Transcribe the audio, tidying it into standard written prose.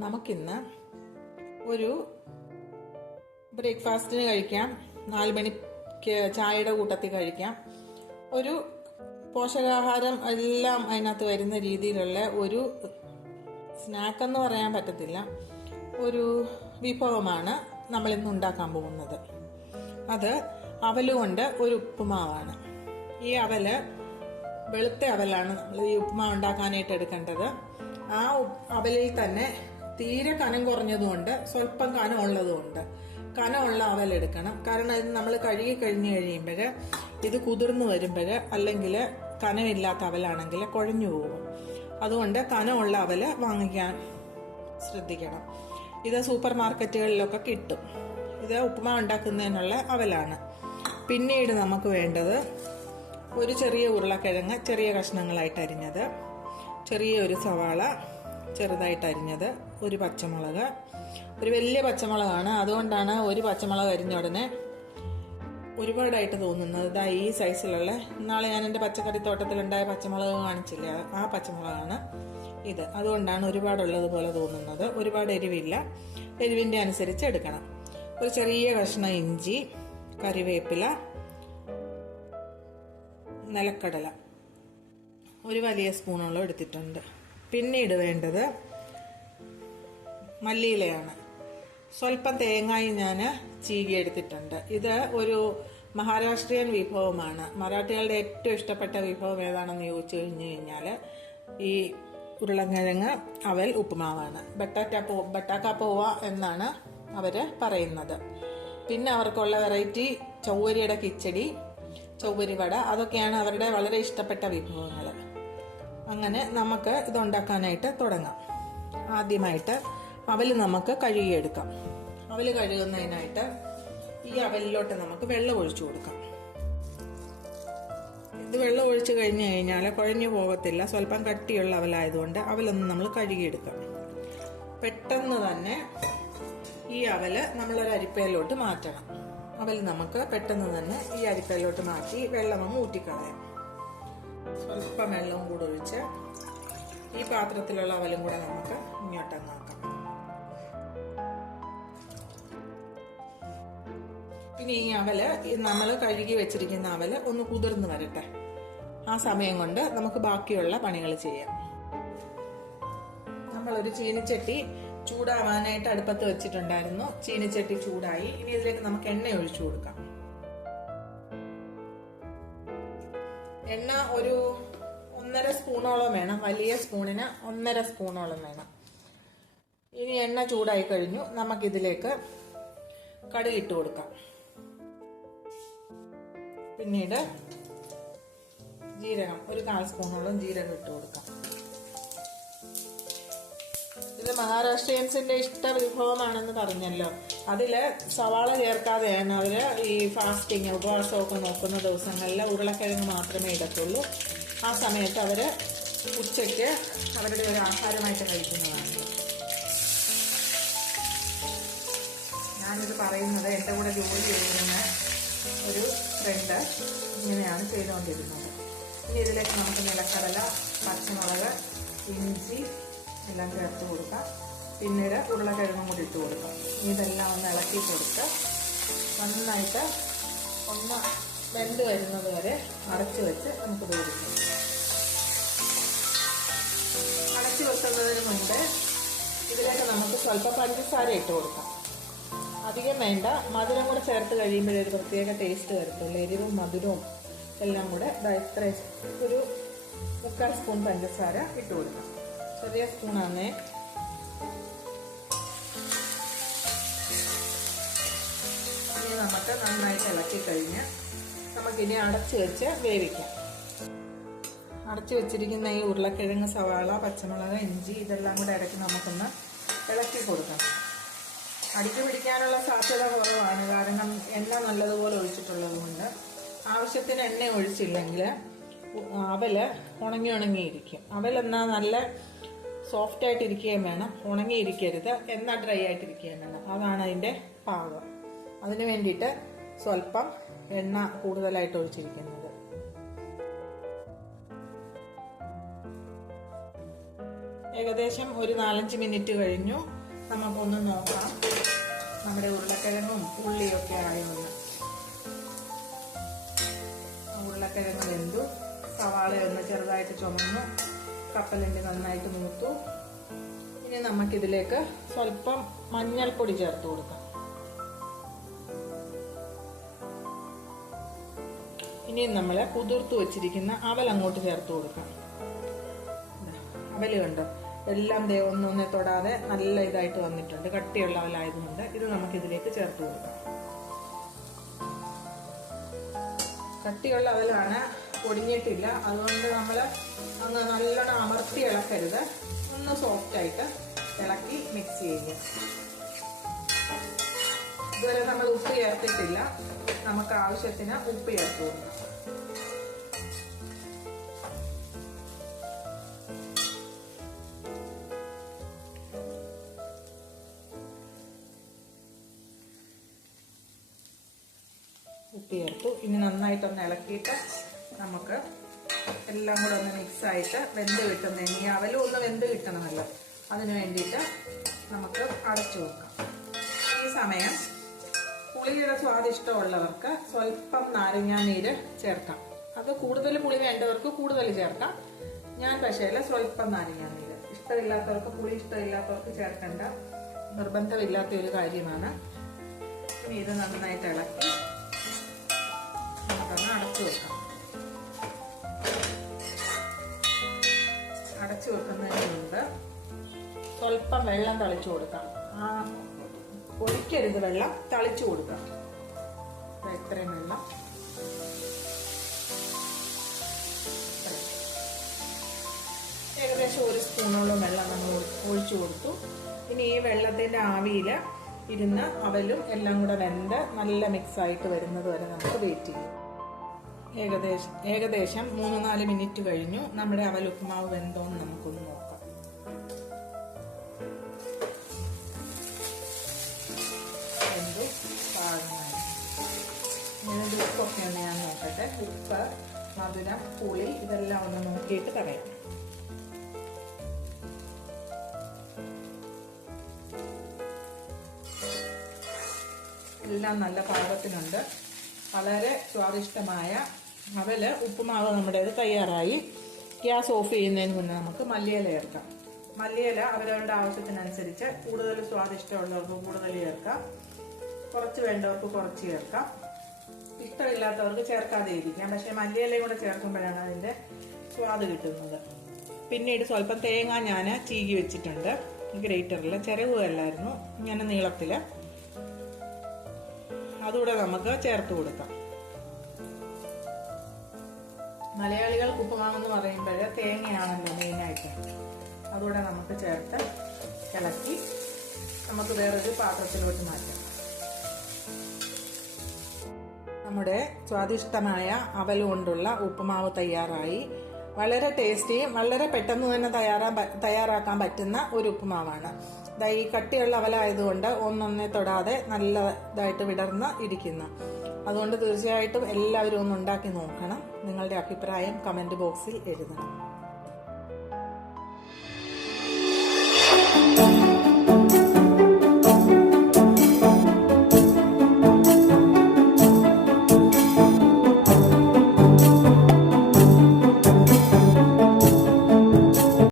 നമുക്കിന്ന് ഒരു ബ്രേക്ക്ഫാസ്റ്റിന് കഴിക്കാം, 4 മണിക്ക് ചായയുടെ കൂട്ടത്തിൽ കഴിക്കാം. ഒരു പോഷകാഹാരം എല്ലാം അതിനകത്ത് വരുന്ന രീതിയിലുള്ള ഒരു സ്നാക്ക് എന്ന് പറയാൻ പറ്റത്തില്ല, ഒരു വിഭവമാണ് നമ്മളിന്ന് ഉണ്ടാക്കാൻ പോകുന്നത്. അത് അവലുകൊണ്ട് ഒരു ഉപ്പുമാവാണ്. ഈ അവല് വെളുത്ത അവലാണ് നമ്മൾ ഈ ഉപ്പുമാവ് ഉണ്ടാക്കാനായിട്ട് എടുക്കേണ്ടത്. ആ അവലിൽ തന്നെ തീരെ കനം കുറഞ്ഞതുകൊണ്ട് സ്വല്പം കനം ഉള്ളതുകൊണ്ട് കനമുള്ള അവലെടുക്കണം. കാരണം ഇത് നമ്മൾ കഴുകി കഴിഞ്ഞ് കഴിയുമ്പോൾ ഇത് കുതിർന്നു വരുമ്പോൾ അല്ലെങ്കിൽ കനമില്ലാത്ത അവലാണെങ്കിൽ കുഴഞ്ഞു പോകും. അതുകൊണ്ട് കനമുള്ള അവല് വാങ്ങിക്കാൻ ശ്രദ്ധിക്കണം. ഇത് സൂപ്പർ മാർക്കറ്റുകളിലൊക്കെ കിട്ടും. ഇത് ഉപ്പുമാവ് ഉണ്ടാക്കുന്നതിനുള്ള അവലാണ്. പിന്നീട് നമുക്ക് വേണ്ടത് ഒരു ചെറിയ ഉരുളക്കിഴങ്ങ് ചെറിയ കഷ്ണങ്ങളായിട്ട് അരിഞ്ഞത്, ചെറിയൊരു സവാള ചെറുതായിട്ട് അരിഞ്ഞത്, ഒരു പച്ചമുളക്, ഒരു വലിയ പച്ചമുളകാണ്, അതുകൊണ്ടാണ് ഒരു പച്ചമുളക് അരിഞ്ഞ ഉടനെ ഒരുപാടായിട്ട് തോന്നുന്നത്. ഇതാ ഈ സൈസിലുള്ള, നാളെ ഞാൻ എൻ്റെ പച്ചക്കറി തോട്ടത്തിലുണ്ടായ പച്ചമുളക് കാണിച്ചില്ല, ആ പച്ചമുളകാണ് ഇത്. അതുകൊണ്ടാണ് ഒരുപാടുള്ളതുപോലെ തോന്നുന്നത്. ഒരുപാട് എരിവില്ല, എരിവിൻ്റെ അനുസരിച്ച് എടുക്കണം. ഒരു ചെറിയ കഷ്ണം ഇഞ്ചി, കറിവേപ്പില, നിലക്കടല ഒരു വലിയ സ്പൂണോളം എടുത്തിട്ടുണ്ട്. പിന്നീട് വേണ്ടത് മല്ലിയിലയാണ്. സ്വല്പം തേങ്ങായും ഞാൻ ചീകി എടുത്തിട്ടുണ്ട്. ഇത് ഒരു മഹാരാഷ്ട്രീയൻ വിഭവമാണ്. മറാഠികളുടെ ഏറ്റവും ഇഷ്ടപ്പെട്ട വിഭവം ഏതാണെന്ന് ചോദിച്ചു കഴിഞ്ഞു കഴിഞ്ഞാൽ ഈ ഉരുളക്കിഴങ്ങ് അവൽ ഉപ്പുമാവാണ്. ബട്ടാക്ക പോവ എന്നാണ് അവര് പറയുന്നത്. പിന്നെ അവർക്കുള്ള വെറൈറ്റി ചൗവരിയുടെ കിച്ചടി, ചൗവരി വട, അതൊക്കെയാണ് അവരുടെ വളരെ ഇഷ്ടപ്പെട്ട വിഭവങ്ങൾ. അങ്ങനെ നമുക്ക് ഇതുണ്ടാക്കാനായിട്ട് തുടങ്ങാം. ആദ്യമായിട്ട് അവല് നമുക്ക് കഴുകിയെടുക്കാം. അവല് കഴുകുന്നതിനായിട്ട് ഈ അവലിലോട്ട് നമുക്ക് വെള്ളം ഒഴിച്ചു കൊടുക്കാം. ഇത് വെള്ളം ഒഴിച്ചു കഴിഞ്ഞു കഴിഞ്ഞാൽ കുഴഞ്ഞു പോകത്തില്ല. സ്വല്പം കട്ടിയുള്ള അവലായതുകൊണ്ട് അവലൊന്ന് നമ്മൾ കഴുകിയെടുക്കാം. പെട്ടെന്ന് തന്നെ ഈ അവല് നമ്മളൊരു അരിപ്പയിലോട്ട് മാറ്റണം. അവൽ നമുക്ക് പെട്ടെന്ന് തന്നെ ഈ അരിപ്പയിലോട്ട് മാറ്റി വെള്ളം ഊറ്റിക്കളയാം. സ്വല്പം വെള്ളവും കൂടെ ഒഴിച്ച് ഈ പാത്രത്തിലുള്ള അവലും കൂടെ നമുക്ക് ഇങ്ങോട്ടങ്ങാക്കാം. പിന്നെ ഈ അവല് നമ്മൾ കഴുകി വെച്ചിരിക്കുന്ന അവല് ഒന്ന് കുതിർന്ന് വരട്ടെ. ആ സമയം കൊണ്ട് നമുക്ക് ബാക്കിയുള്ള പണികൾ ചെയ്യാം. നമ്മളൊരു ചീനിച്ചട്ടി ചൂടാവാനായിട്ട് അടുപ്പത്ത് വെച്ചിട്ടുണ്ടായിരുന്നു. ചീനിച്ചട്ടി ചൂടായി. ഇനി ഇതിലേക്ക് നമുക്ക് എണ്ണ ഒഴിച്ചു കൊടുക്കാം. എണ്ണ ഒരു 1.5 സ്പൂണോളം വേണം. വലിയ സ്പൂണിന് 1.5 സ്പൂണോളം വേണം. ഇനി എണ്ണ ചൂടായി കഴിഞ്ഞു. നമുക്കിതിലേക്ക് കടുക് ഇട്ട് കൊടുക്കാം. പിന്നീട് ജീരകം, ഒരു 1/4 സ്പൂണോളം ജീരകം ഇട്ട് കൊടുക്കാം. ഇത് മഹാരാഷ്ട്രീയൻസിന്റെ ഇഷ്ട വിഭവമാണെന്ന് പറഞ്ഞല്ലോ. അതില് സവാള ചേർക്കാതെയാണ് അവര് ഈ ഫാസ്റ്റിങ്, ഉപവാസമൊക്കെ നോക്കുന്ന ദിവസങ്ങളിൽ ഉരുളക്കിഴങ്ങ് മാത്രമേ ഇടത്തുള്ളൂ. ആ സമയത്ത് അവര് ഉച്ചയ്ക്ക് അവരുടെ ഒരു ആഹാരമായിട്ട് കഴിക്കുന്നതാണ്. ഞാനിത് പറയുന്നത് എൻ്റെ കൂടെ ജോലി ചെയ്യുന്ന ഒരു ഫ്രണ്ട് ഇങ്ങനെയാണ് ചെയ്തുകൊണ്ടിരുന്നത്. ഇനി ഇതിലേക്ക് നമുക്ക് നിലക്കടല, പച്ചമുളക്, ഇഞ്ചി എല്ലാം ചേർത്ത് കൊടുക്കാം. പിന്നീട് ഉരുളക്കിഴങ്ങും കൂടി ഇട്ട് കൊടുക്കാം. ഇതെല്ലാം ഒന്ന് ഇളക്കി കൊടുത്ത് നന്നായിട്ട് ഒന്ന് വെന്ത് വരുന്നത് വരെ അടച്ചു വെച്ച് നമുക്ക് വേവിക്കാം. അടച്ചു വെക്കുന്നതിന് മുൻപ് ഇതിലേക്ക് നമുക്ക് സ്വല്പം പഞ്ചസാര ഇട്ട് കൊടുക്കാം. അധികം വേണ്ട. മധുരം കൂടെ ചേർത്ത് കഴിയുമ്പോൾ ഒരു പ്രത്യേക ടേസ്റ്റ് വരത്തുള്ളൂ. എരിവും മധുരവും എല്ലാം കൂടെ ഇത്ര ഒരു 3/4 സ്പൂൺ പഞ്ചസാര ഇട്ട് കൊടുക്കാം. ചെറിയ സ്പൂണാണേ. ഇനി നമുക്ക് നന്നായിട്ട് ഇളക്കി കഴിഞ്ഞ് നമുക്കിനി അടച്ചു വെച്ച് വേവിക്കാം. അടച്ചു വെച്ചിരിക്കുന്ന ഈ ഉരുളക്കിഴങ്ങ്, സവാള, പച്ചമുളക്, ഇഞ്ചി ഇതെല്ലാം കൂടെ ഇടയ്ക്ക് നമുക്കൊന്ന് ഇളക്കി കൊടുക്കണം. അടിക്ക് പിടിക്കാനുള്ള സാധ്യത കുറവാണ്. കാരണം എണ്ണ നല്ലതുപോലെ ഒഴിച്ചിട്ടുള്ളത് കൊണ്ട്. ആവശ്യത്തിന് എണ്ണ ഒഴിച്ചില്ലെങ്കിൽ അവല് ഉണങ്ങിയിരിക്കും. അവലെന്നാൽ നല്ല സോഫ്റ്റ് ആയിട്ടിരിക്കുകയും വേണം, ഉണങ്ങിയിരിക്കരുത്, എന്നാൽ ഡ്രൈ ആയിട്ടിരിക്കുകയും വേണം. അതാണ് അതിൻ്റെ പാകം. അതിന് വേണ്ടിയിട്ട് സ്വല്പം എണ്ണ കൂടുതലായിട്ട് ഒഴിച്ചിരിക്കുന്നത്. ഏകദേശം ഒരു 4-5 മിനിറ്റ് കഴിഞ്ഞു. നമുക്കൊന്ന് നോക്കാം നമ്മുടെ ഉരുളക്കിഴങ്ങും ഉള്ളിയൊക്കെ ആയോന്ന്. ഉരുളക്കിഴങ്ങ് വെന്തു, സവാള ഒന്ന് ചെറുതായിട്ട് ചുമന്നു, കപ്പലണ്ടി നന്നായിട്ട് മൂത്തു. ഇനി നമുക്കിതിലേക്ക് സ്വല്പം മഞ്ഞൾപ്പൊടി ചേർത്ത് കൊടുക്കാം. ഇനി നമ്മൾ കുതിർത്ത് വെച്ചിരിക്കുന്ന അവൽ അങ്ങോട്ട് ചേർത്ത് കൊടുക്കാം. അവല് കണ്ടോ, എല്ലാം ഒന്നൊന്നെ തൊടാതെ നല്ല ഇതായിട്ട് വന്നിട്ടുണ്ട്. കട്ടിയുള്ള അവലായതുകൊണ്ട് ഇത് നമുക്കിതിലേക്ക് ചേർത്ത് കൊടുക്കാം. കട്ടിയുള്ള അവലാണ്, പൊടിഞ്ഞിട്ടില്ല. അതുകൊണ്ട് നമ്മൾ അങ്ങ് നല്ലോണം അമർത്തി ഇളക്കരുത്. ഒന്ന് സോഫ്റ്റായിട്ട് ഇളക്കി മിക്സ് ചെയ്യുക. ഇതുവരെ നമ്മൾ ഉപ്പ് ചേർത്തിട്ടില്ല. നമുക്ക് ആവശ്യത്തിന് ഉപ്പ് ചേർത്ത് കൊടുക്കാം. ഉപ്പ് ചേർത്തു. ഇനി നന്നായിട്ടൊന്ന് ഇളക്കിയിട്ട് നമുക്ക് എല്ലാം കൂടെ ഒന്ന് മിക്സായിട്ട് വെന്ത് കിട്ടുന്നതിന്, ഈ അവലും ഒന്ന് വെന്ത് കിട്ടണമല്ലോ, അതിന് വേണ്ടിയിട്ട് നമുക്ക് അടച്ചു വെക്കാം. ഈ സമയം പുളിയുടെ സ്വാദിഷ്ടമുള്ളവർക്ക് സ്വല്പം നാരങ്ങാനീര് ചേർക്കാം. അത് കൂടുതൽ പുളി വേണ്ടവർക്ക് കൂടുതൽ ചേർക്കാം. ഞാൻ പക്ഷേ സ്വല്പം നാരങ്ങാനീര്, ഇഷ്ടമില്ലാത്തവർക്ക്, പുളി ഇഷ്ടമില്ലാത്തവർക്ക് ചേർക്കേണ്ട, നിർബന്ധമില്ലാത്ത ഒരു കാര്യമാണ്. ഇനി ഇത് നന്നായിട്ട് ഇളക്കി നമുക്കൊന്ന് അടച്ചു വെക്കാം. അടച്ചു വെക്കുന്നതിന് മുമ്പ് സ്വല്പം വെള്ളം തളിച്ചു കൊടുക്കാം. ഒഴിക്കരുത്, വെള്ളം തളിച്ചു കൊടുക്കാം. ഇത്രയും വെള്ളം ഏകദേശം 1 സ്പൂണോളം വെള്ളം നമ്മൾ ഒഴിച്ചു കൊടുത്തു. ഇനി ഈ വെള്ളത്തിന്റെ ആവിയിൽ ഇരുന്ന് അവലും എല്ലാം കൂടെ വെന്ത് നല്ല മിക്സ് ആയിട്ട് വരുന്നത് വരെ നമുക്ക് വെയിറ്റ് ചെയ്യും. ഏകദേശം 3-4 മിനിറ്റ് കഴിഞ്ഞു. നമ്മുടെ അവൽ ഉപ്പുമാവ് വെന്തോന്ന് നമുക്കൊന്ന് നോക്കാം. വെന്തു പാകമായി. ഇതിൻ്റെ ഉപ്പൊക്കെ ഒന്ന് ഞാൻ നോക്കട്ടെ. ഉപ്പ്, മധുരം, പുളി ഇതെല്ലാം ഒന്ന് നോക്കിയിട്ട് പറയാം. എല്ലാം നല്ല പാകത്തിനുണ്ട്. വളരെ സ്വാദിഷ്ടമായ അവല് ഉപ്പുമാവ് നമ്മുടേത് തയ്യാറായി. ഗ്യാസ് ഓഫ് ചെയ്യുന്നതിന് മുന്നേ നമുക്ക് മല്ലിയില ചേർക്കാം. മല്ലിയില അവരവരുടെ ആവശ്യത്തിനനുസരിച്ച്, കൂടുതൽ സ്വാദിഷ്ടമുള്ളവർക്ക് കൂടുതൽ ചേർക്കാം, കുറച്ച് വേണ്ടവർക്ക് കുറച്ച് ചേർക്കാം, ഇഷ്ടമില്ലാത്തവർക്ക് ചേർക്കാതെ ഇരിക്കാം. പക്ഷെ മല്ലിയിലയും കൂടെ ചേർക്കുമ്പോഴാണ് അതിൻ്റെ സ്വാദ് കിട്ടുന്നത്. പിന്നീട് സ്വല്പം തേങ്ങ ഞാൻ ചീകി വെച്ചിട്ടുണ്ട് ഗ്രേറ്ററിൽ, ചിരവുകല്ലായിരുന്നു, ഇങ്ങനെ നീളത്തിൽ. അതുകൂടെ നമുക്ക് ചേർത്ത് കൊടുക്കാം. മലയാളികൾക്ക് ഉപ്പുമാവെന്ന് പറയുമ്പോൾ തേങ്ങയാണല്ലോ മെയിനായിട്ട്. അതുകൂടെ നമുക്ക് ചേർത്ത് ഇളക്കി നമുക്ക് വേറൊരു പാത്രത്തിലോട്ട് മാറ്റാം. നമ്മുടെ സ്വാദിഷ്ടമായ അവൽ കൊണ്ടുള്ള ഉപ്പുമാവ് തയ്യാറായി. വളരെ ടേസ്റ്റിയും വളരെ പെട്ടെന്ന് തന്നെ തയ്യാറാക്കാൻ പറ്റുന്ന ഒരു ഉപ്പുമാവാണ്. ഈ കട്ടിയുള്ള അവലായതുകൊണ്ട് ഒന്നൊന്നെ തൊടാതെ നല്ലതായിട്ട് വിടർന്ന് ഇരിക്കുന്നു. അതുകൊണ്ട് തീർച്ചയായിട്ടും എല്ലാവരും ഒന്ന് ഉണ്ടാക്കി നോക്കണം. നിങ്ങളുടെ അഭിപ്രായം കമന്റ് ബോക്സിൽ എഴുതണം.